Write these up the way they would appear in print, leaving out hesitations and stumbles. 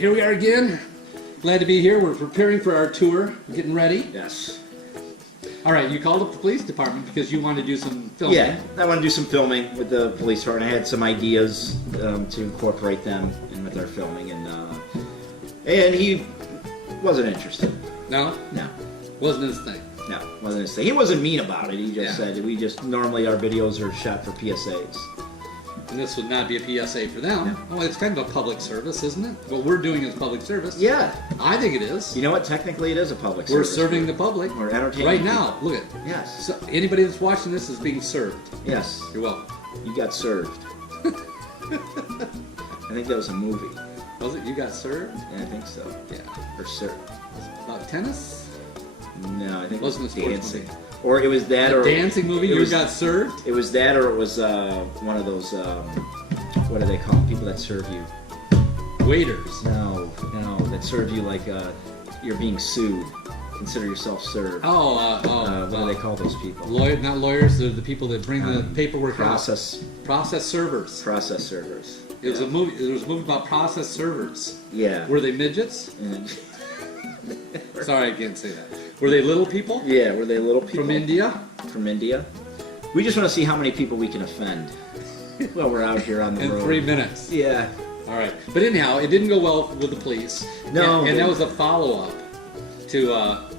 here we are again. Glad to be here. We're preparing for our tour, getting ready. Yes. All right, you called up the police department because you wanted to do some filming. Yeah, I want to do some filming with the police department. I had some ideas to incorporate them in with our filming, and he wasn't interested. No? No. Wasn't his thing. No, wasn't his thing. He wasn't mean about it. He just said normally our videos are shot for PSAs. And this would not be a PSA for them. No. Well, it's kind of a public service, isn't it? What we're doing is public service. Yeah. I think it is. You know what? Technically, it is a public We're service. serving the public. We're entertaining right people. now. Look at Yes. so anybody that's watching this is being served. Yes. You're welcome. You got served. I think that was a movie. Was it? You got served? Yeah, I think so. Yeah. Or served. About tennis? No, I think Wasn't it was a sports dancing. movie. Or it was that, A or dancing movie? it You was- got served? It was that, or it was one of those. What do they call them? People that serve you? Waiters. No, that serve you like you're being sued. Consider yourself served. Oh, What do they call those people? Not lawyers. They're the people that bring the paperwork Process out. Process servers. process servers. It was a movie. There was a movie about process servers. Yeah. Were they midgets? And- Sorry, I can't say that. Were they little people yeah, were they little people from India? From India. We just want to see how many people we can offend while we're out here on the In road. 3 minutes. Yeah. All right. But anyhow, it didn't go well with the police. No. And that was a follow-up to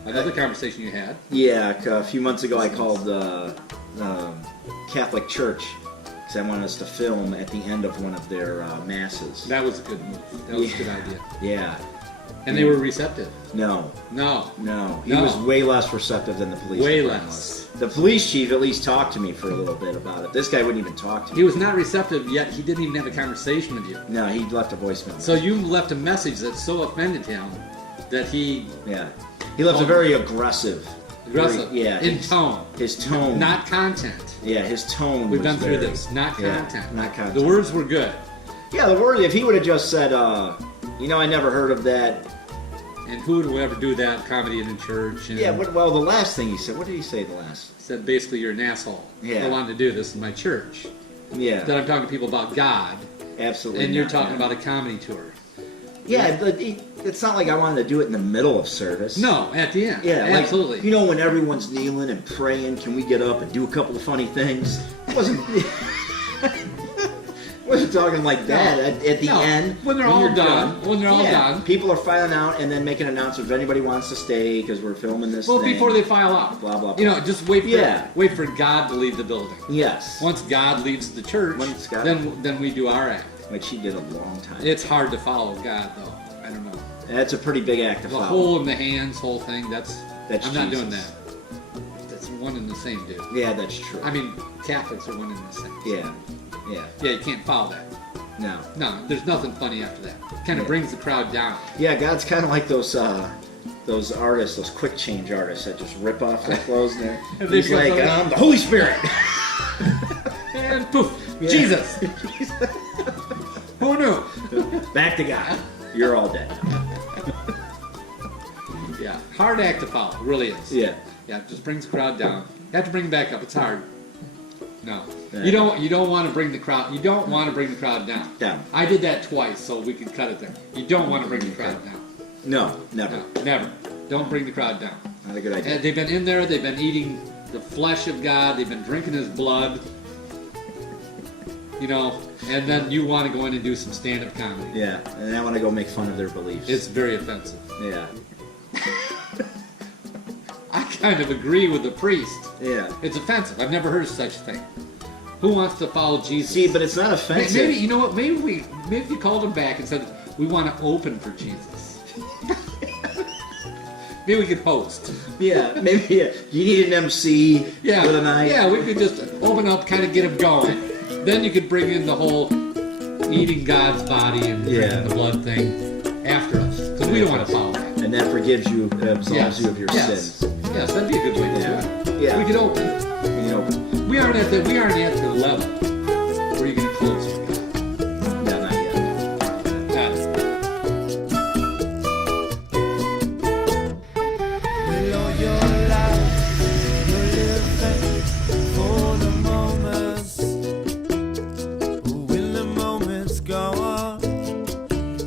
another conversation you had. Yeah, a few months ago I called Catholic Church because I wanted us to film at the end of one of their masses. That was a good move. That was a good idea. Yeah. And they were receptive. No. No. He was way less receptive than the police. Way department less. was. The police chief at least talked to me for a little bit about it. This guy wouldn't even talk to me. He was not receptive, yet he didn't even have a conversation with you. No, he left a voicemail. So you left a message that so offended him that he... Yeah. He left a very aggressive... Aggressive. In tone. His tone. Not content. Yeah, his tone We've was been through very- this. Not content. Not content. The words were good. Yeah, the word, if he would have just said, I never heard of that. And who would ever do that? Comedy in church. And Yeah, well, the last thing he said, what did he say the last? said basically you're an asshole. Yeah. I wanted to do this in my church. Yeah, That I'm talking to people about God. absolutely. And you're not, talking yeah. about a comedy tour. Yeah, but it's not like I wanted to do it in the middle of service. No, at the end. Yeah, absolutely. Like, when everyone's kneeling and praying, can we get up and do a couple of funny things? It wasn't. Wasn't talking like that at the end. When they're all you're done. When they're all done. People are filing out and then making announcements if anybody wants to stay because we're filming this Well, thing. before they file out. Blah, blah, blah. Just wait for Yeah. wait for God to leave the building. Yes. Once God leaves the church, Once God- then we do our act. Like she did a long time. It's hard to follow God, though. I don't know. That's a pretty big act to The follow. hole in the hands, whole thing, That's I'm not doing Jesus. that. That's one and the same, dude. Yeah, that's true. I mean, Catholics are one and the same. Yeah. Yeah, you can't follow that. No. No, there's nothing funny after that. Kind of brings the crowd down. Yeah, God's kind of like those artists, those quick change artists that just rip off their clothes and And they he's become like, something- the Holy Spirit. And poof, Yeah. Jesus. Who knew? Back to God. You're all dead. Yeah, hard act to follow, really is. Yeah. Yeah, it just brings the crowd down. You have to bring it back up. It's hard. No, Yeah. you don't want to bring the crowd. You don't want to bring the crowd down. Down. I did that twice, so we could cut it there. You don't want to bring the crowd down. No, never. No, never. Don't bring the crowd down. Not a good idea. And they've been in there. They've been eating the flesh of God. They've been drinking His blood. And then you want to go in and do some stand-up comedy. Yeah, and I want to go make fun of their beliefs. It's very offensive. Yeah. I kind of agree with the priest. Yeah. It's offensive. I've never heard of such a thing. Who wants to follow Jesus? See, but it's not offensive. Maybe you know what? Maybe if you called him back and said we want to open for Jesus. Maybe we could host. Yeah, maybe you need an MC Yeah, for the night. yeah. We could just open up, kind of get him going. Then you could bring in the whole eating God's body and drinking the blood thing after us, because we don't want to follow that. And that forgives you, absolves you of your yes. sins. Yes, that'd be a good way to do it. Yeah. We could open. We aren't at the level where you're gonna close for God. No, not yet. Not yet. Will all your life you're living for the moments? Or will the moments go on?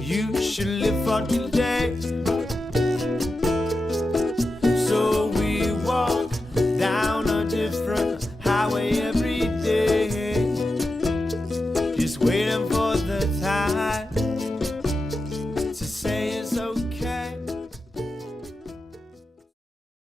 You should live for today.